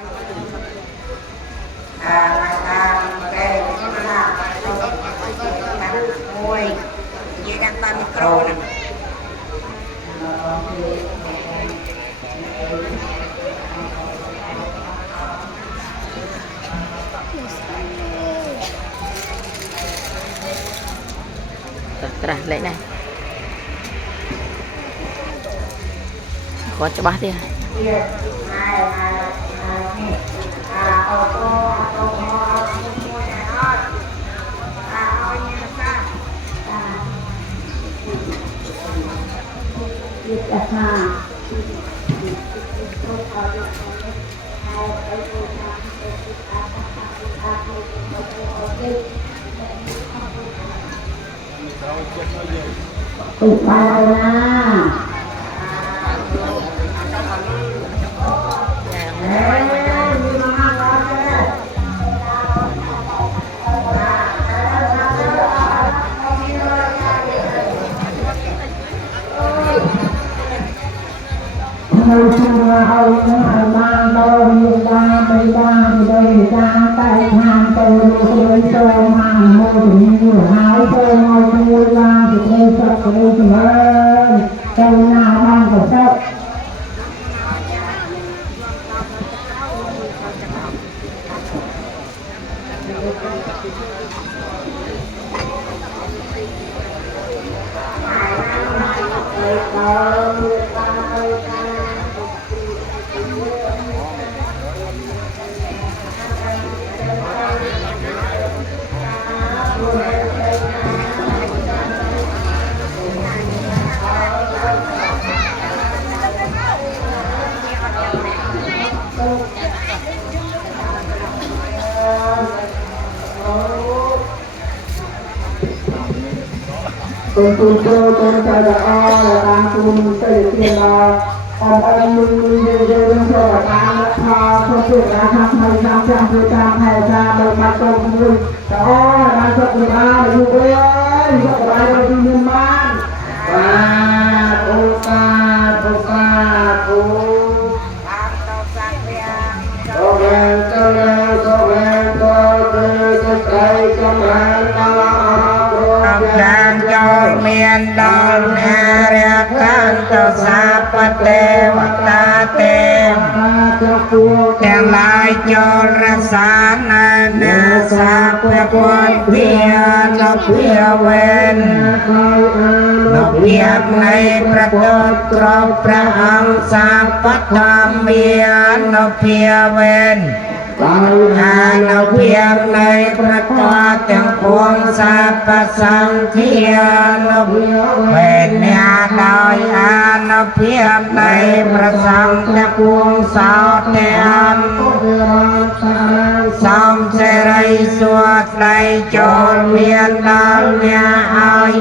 Ôi, như đang ba micro nè. Terah lại này. Có cho bác đi. Tụi bao na Hãy subscribe cho kênh Ghiền Mì Gõ để không bỏ lỡ những Untuk cara orang pun terkena orang menjadi seorang anak sesuatu anak macam macam macam bermacam pun orang seorang juga juga ada di rumah. Wah, Dan cho miền đòn nè kan cho sapa te vata teទាំងឡាយចូលរសានៅណាសាពពុទ្ធវានៅភាវេននៅភាពនៃប្រទុតគ្រប់ព្រះអង្គសាបតមាននៅភាវេនអានុភាពនៃប្រតទាំងពួងសាបសង្ឃានុវេញាដោយអានុភាពនៃប្រសង្ឃទាំងពួងសោទាំងសំសេរីសុខស្ដីចូលមានដល់អ្នកឲ្យ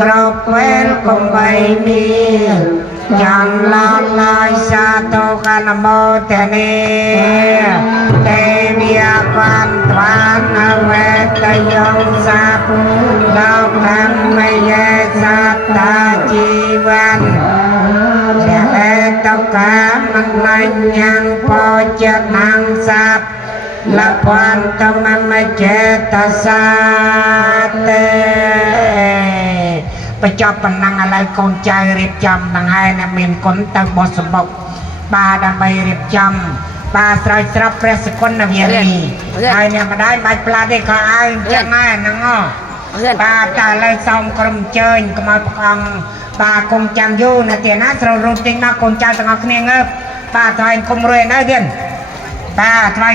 គ្រប់ពេលកុំបីមានចាំឡងឡើយសាទរកនមោទនីទេវីបានត្បានអវេតយងសាពលោកធម្មយេសតាជីវិនអេតកាមណញ្ញងពោចនងសាប់លពន្តមមចេតសាទេបញ្ចប់ប៉ុណ្ណឹងឥឡូវកូនចៅរៀបចំដង្ហែអ្នកមានគុណទៅបោះសម្បុកបាទដើម្បីរៀបចំបាទស្រោចស្រពព្រះសគុណវិរិយហើយអ្នកម្ដាយបាច់ផ្លាត់ទេក៏ឲ្យចឹងដែរហ្នឹងបាទតែឥឡូវសូមក្រុមអញ្ជើញកុំឲ្យព្រះអង្គបាទគុំចាំយូរនៅទីណាស្រូវរូបទិញមកកូនចៅទាំងអស់គ្នាងើបបាទថ្លែងគុំរួយនៅទៀតបាទថ្លែង